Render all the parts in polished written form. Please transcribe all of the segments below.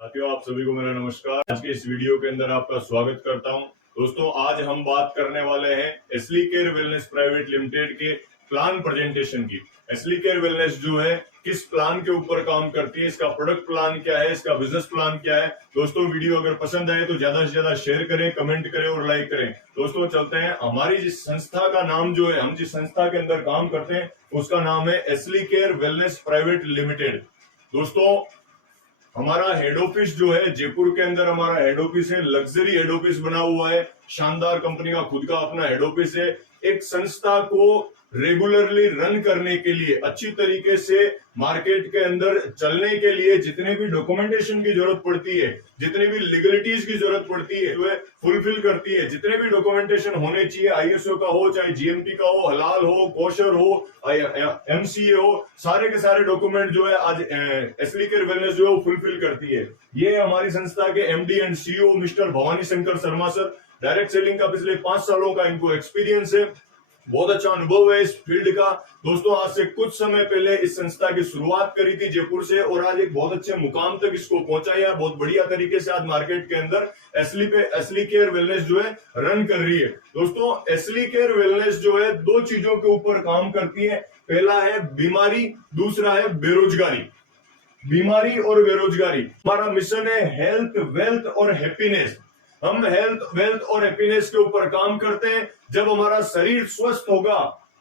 साथियों, आप सभी को मेरा नमस्कार। आज के इस वीडियो के अंदर आपका स्वागत करता हूं। दोस्तों, आज हम बात करने वाले हैं एस्ली केयर वेलनेस प्राइवेट लिमिटेड के प्लान प्रेजेंटेशन की। एस्ली केयर वेलनेस जो है किस प्लान के ऊपर काम करती है, इसका प्रोडक्ट प्लान क्या है, इसका बिजनेस प्लान क्या है। दोस्तों, वीडियो अगर पसंद आए तो ज्यादा से ज्यादा शेयर करें, कमेंट करें और लाइक करें। दोस्तों, चलते हैं। हमारी जिस संस्था का नाम जो है, हम जिस संस्था के अंदर काम करते हैं उसका नाम है एस्ली केयर वेलनेस प्राइवेट लिमिटेड। दोस्तों, हमारा हेड ऑफिस जो है जयपुर के अंदर हमारा हेड ऑफिस है। लग्जरी हेड ऑफिस बना हुआ है, शानदार कंपनी का खुद का अपना हेड ऑफिस है। एक संस्था को रेगुलरली रन करने के लिए, अच्छी तरीके से मार्केट के अंदर चलने के लिए जितने भी डॉक्यूमेंटेशन की जरूरत पड़ती है, जितनी भी लीगलिटीज की जरूरत पड़ती है, जो है फुलफिल करती है। जितने भी डॉक्यूमेंटेशन होने चाहिए, आईएसओ का हो, चाहे जीएमपी का हो, हलाल हो, कोशर हो, एमसीए हो, सारे के सारे डॉक्यूमेंट जो है आज एस्ली केयर वेलनेस जो है वो फुलफिल करती है। ये हमारी संस्था के MD and CEO mister Bhavani Shankar Sharma sir. Direct selling का पिछले 5 सालों का इनको एक्सपीरियंस है, बहुत अच्छा अनुभव है इस फील्ड का। दोस्तों, आज से कुछ समय पहले इस संस्था की शुरुआत करी थी जयपुर से और आज एक बहुत अच्छे मुकाम तक इसको पहुंचाया। बहुत बढ़िया तरीके से आज मार्केट के अंदर एस्ली केयर वेलनेस जो है रन कर रही है। दोस्तों, एस्ली केयर वेलनेस जो है 2 चीजों के ऊपर काम करती है। पहला है बीमारी, दूसरा है बेरोजगारी। बीमारी और बेरोजगारी हमारा मिशन है, हेल्थ, वेल्थ और हैप्पीनेस। हम हेल्थ, वेल्थ और हैप्पीनेस के ऊपर काम करते हैं। जब हमारा शरीर स्वस्थ होगा,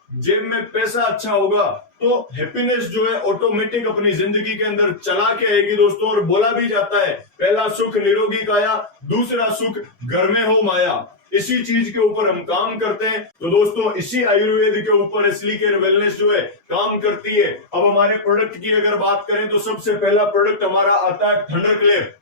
जेब में पैसा अच्छा होगा, तो हैप्पीनेस जो है ऑटोमेटिक अपनी जिंदगी के अंदर चला के आएगी। दोस्तों, और बोला भी जाता है, पहला सुख निरोगी काया, दूसरा सुख घर में हो माया। इसी चीज के ऊपर हम काम करते हैं। तो दोस्तों, इसी आयुर्वेद के ऊपर एस्ली केयर वेलनेस जो है काम करती है। अब हमारे प्रोडक्ट की अगर बात करें तो सबसे पहला प्रोडक्ट हमारा आता है थंडरक्लेप।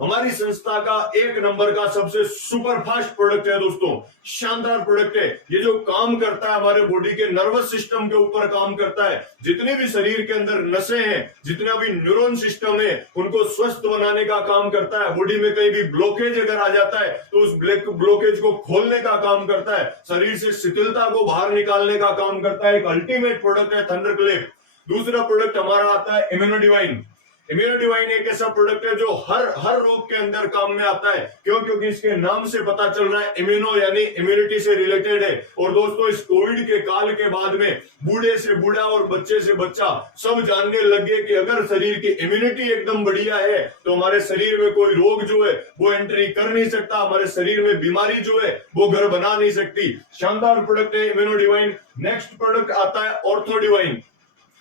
हमारी संस्था का 1 नंबर का सबसे सुपर फास्ट प्रोडक्ट है। दोस्तों, शानदार प्रोडक्ट है। ये जो काम करता है हमारे बॉडी के नर्वस सिस्टम के ऊपर काम करता है। जितने भी शरीर के अंदर नसें हैं, जितना भी न्यूरॉन सिस्टम है, उनको स्वस्थ बनाने का काम करता है। बॉडी में कहीं भी ब्लॉकेज अगर आ जाता है तो उस ब्लॉकेज को खोलने का काम करता है। शरीर से शिथिलता को बाहर निकालने का काम करता है। एक अल्टीमेट प्रोडक्ट है थंडरक्लेप। दूसरा प्रोडक्ट हमारा आता है इम्यूनो डिवाइन। इम्यूनो डिवाइन एक ऐसा प्रोडक्ट है जो हर रोग के अंदर काम में आता है। क्यों? क्योंकि इसके नाम से पता चल रहा है, इम्यूनो यानी इम्यूनिटी से रिलेटेड है। और दोस्तों, इस कोविड के काल के बाद में बूढ़े से बूढ़ा और बच्चे से बच्चा सब जानने लगे कि अगर शरीर की इम्यूनिटी एकदम बढ़िया है तो हमारे शरीर में कोई रोग जो है वो एंट्री कर नहीं सकता, हमारे शरीर में बीमारी जो है वो घर बना नहीं सकती। शानदार प्रोडक्ट है इम्यूनो डिवाइन। नेक्स्ट प्रोडक्ट आता है ऑर्थो डिवाइन।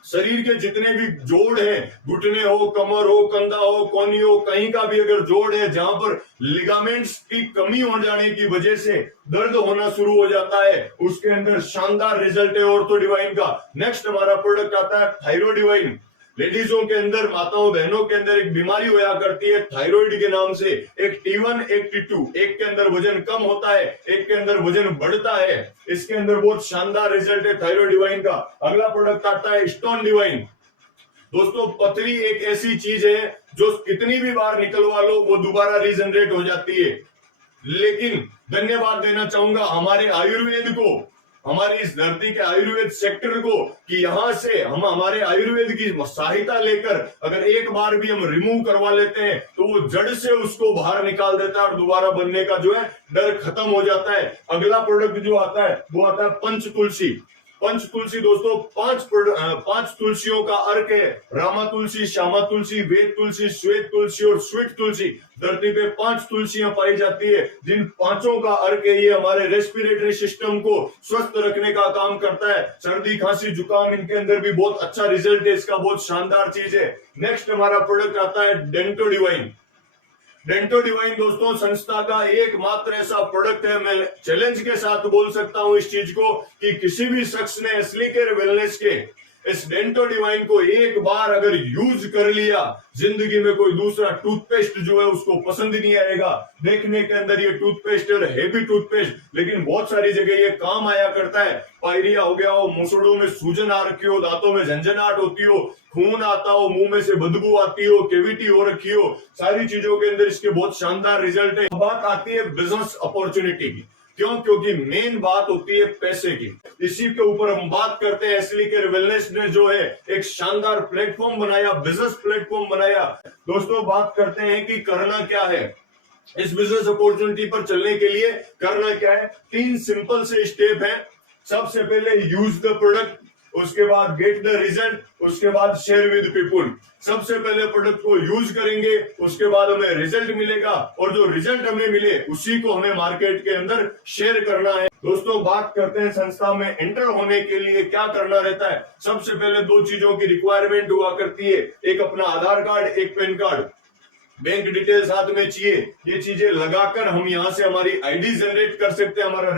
शरीर के जितने भी जोड़ हैं, घुटने हो, कमर हो, कंधा हो, कोहनी हो, कहीं का भी अगर जोड़ है जहां पर लिगामेंट्स की कमी हो जाने की वजह से दर्द होना शुरू हो जाता है, उसके अंदर शानदार रिजल्ट है ऑर्थो डिवाइन का। नेक्स्ट हमारा प्रोडक्ट आता है थायरो डिवाइन। लेडीजों के अंदर, माताओं बहनों के अंदर एक बीमारी होया करती है थायराइड के नाम से। एक T1, एक T2, एक के अंदर वजन कम होता है, एक के अंदर वजन बढ़ता है। इसके अंदर बहुत शानदार रिजल्ट है थायरो डिवाइन का। अगला प्रोडक्ट आता है स्टोन डिवाइन। दोस्तों, पथरी एक ऐसी चीज है जो कितनी भी बार निकलवा लो वो दोबारा रीजनरेट हो जाती है। लेकिन धन्यवाद देना चाहूंगा हमारे आयुर्वेद को, हमारी इस धरती के आयुर्वेद सेक्टर को, कि यहां से हम हमारे आयुर्वेद की सहायता लेकर अगर एक बार भी हम रिमूव करवा लेते हैं तो वो जड़ से उसको बाहर निकाल देता है और दोबारा बनने का जो है डर खत्म हो जाता है। अगला प्रोडक्ट जो आता है वो आता है पंच तुलसी। पंच तुलसी दोस्तों, 5 तुलसियों का अर्क है। रामा तुलसी, श्यामा तुलसी, वेद तुलसी, श्वेत तुलसी और स्वीट तुलसी। धरती पे 5 तुलसियां पाई जाती है, जिन 5 का अर्क है ये हमारे रेस्पिरेटरी सिस्टम को स्वस्थ रखने का काम करता है। सर्दी, खांसी, जुकाम, इनके अंदर भी बहुत अच्छा रिजल्ट है इसका, बहुत शानदार चीज है। नेक्स्ट हमारा प्रोडक्ट आता है डेंटो डिवाइन। डेंटो डिवाइन दोस्तों, संस्था का एकमात्र ऐसा प्रोडक्ट है, मैं चैलेंज के साथ बोल सकता हूं इस चीज को, कि किसी भी शख्स ने एस्ली केयर वेलनेस के इस डेंटो डिवाइन को एक बार अगर यूज कर लिया, जिंदगी में कोई दूसरा टूथपेस्ट जो है उसको पसंद नहीं आएगा। देखने के अंदर ये टूथपेस्ट है, हेवी टूथपेस्ट, लेकिन बहुत सारी जगह ये काम आया करता है। पायरिया हो गया हो, मुसड़ों में सूजन आ रखी हो, दांतों में झंझनाहट होती हो, खून आता हो, मुंह में से बदबू आती हो, कैविटी हो रखी हो, सारी चीजों के अंदर इसके बहुत शानदार रिजल्ट है। बात आती है बिजनेस अपॉर्चुनिटी की क्यों? क्योंकि मेन बात होती है पैसे की। इसी के ऊपर हम बात करते हैं। एसली केयर वेलनेस ने जो है एक शानदार प्लेटफॉर्म बनाया, बिजनेस प्लेटफॉर्म बनाया। दोस्तों बात करते हैं कि करना क्या है इस बिजनेस अपॉर्चुनिटी पर चलने के लिए। करना क्या है, 3 सिंपल से स्टेप हैं। सबसे पहले यूज द प्रोडक्ट, उसके बाद गेट द रिजल्ट, उसके बाद शेयर विद पीपुल। सबसे पहले प्रोडक्ट को यूज करेंगे, उसके बाद हमें रिजल्ट मिलेगा और जो रिजल्ट हमें मिले उसी को हमें मार्केट के अंदर शेयर करना है। दोस्तों बात करते हैं संस्था में एंटर होने के लिए क्या करना रहता है। सबसे पहले 2 चीजों की रिक्वायरमेंट हुआ करती है, एक अपना आधार कार्ड, एक पैन कार्ड। बैंक डिटेल साथ में चाहिए। ये चीजें लगाकर हम यहाँ से हमारी आईडी जनरेट कर सकते हैं, हमारा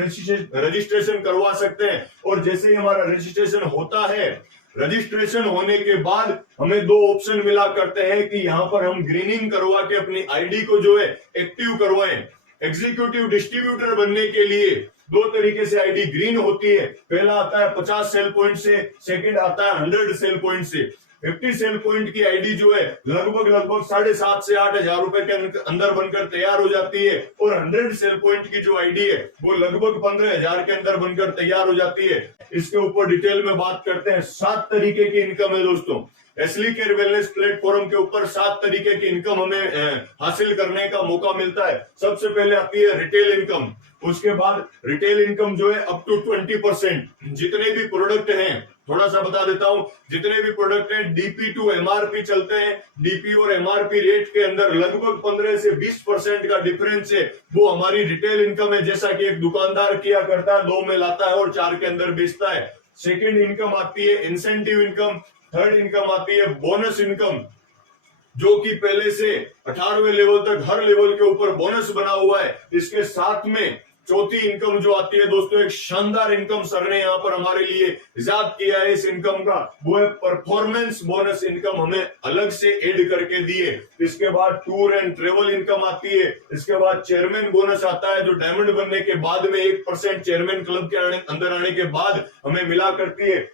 रजिस्ट्रेशन करवा सकते हैं। और जैसे ही हमारा रजिस्ट्रेशन होता है, रजिस्ट्रेशन होने के बाद हमें 2 ऑप्शन मिला करते हैं कि यहाँ पर हम ग्रीनिंग करवा के अपनी आईडी को जो है एक्टिव करवाएं। एग्जीक्यूटिव डिस्ट्रीब्यूटर बनने के लिए 2 तरीके से आईडी ग्रीन होती है। पहला आता है 50 सेल पॉइंट से, सेकंड आता है 100 सेल पॉइंट से। 50 सेल पॉइंट की आईडी जो है लगभग 7,500 से 8,000 रुपए के अंदर बनकर तैयार हो जाती है, और 100 सेल पॉइंट की जो आईडी है वो लगभग 15,000 के अंदर बनकर तैयार हो जाती है। इसके ऊपर डिटेल में बात करते हैं। 7 तरीके की इनकम है दोस्तों। एसली केयर वेलनेस प्लेटफॉर्म के ऊपर 7 तरीके की इनकम हमें हासिल करने का मौका मिलता है। सबसे पहले आती है रिटेल इनकम। उसके बाद रिटेल इनकम जो है अप टू 20%। जितने भी प्रोडक्ट हैं, थोड़ा सा बता देता हूं, जितने भी प्रोडक्ट हैं डीपी टू एमआरपी चलते हैं। डीपी और एमआरपी रेट के अंदर लगभग 15 से 20% का डिफरेंस है, वो हमारी रिटेल इनकम है। जैसा कि एक दुकानदार किया करता है, 2 में लाता है और 4 के अंदर बेचता है। सेकेंड इनकम आती है इंसेंटिव इनकम। थर्ड इनकम आती है बोनस इनकम, जो कि पहले से 18वें लेवल तक हर लेवल के ऊपर बोनस बना हुआ है। इसके साथ में चौथी इनकम जो आती है दोस्तों, एक शानदार इनकम सर ने यहाँ पर हमारे लिए इजाद किया है इस इनकम का, वो है परफॉर्मेंस बोनस इनकम, हमें अलग से ऐड करके दिए। इसके बाद टूर एंड ट्रेवल इनकम आती है। इसके बाद चेयरमैन बोनस आता है, जो डायमंड बनने के बाद में 1% चेयरमैन क्लब के अंदर आने के बाद हमें मिला करती है।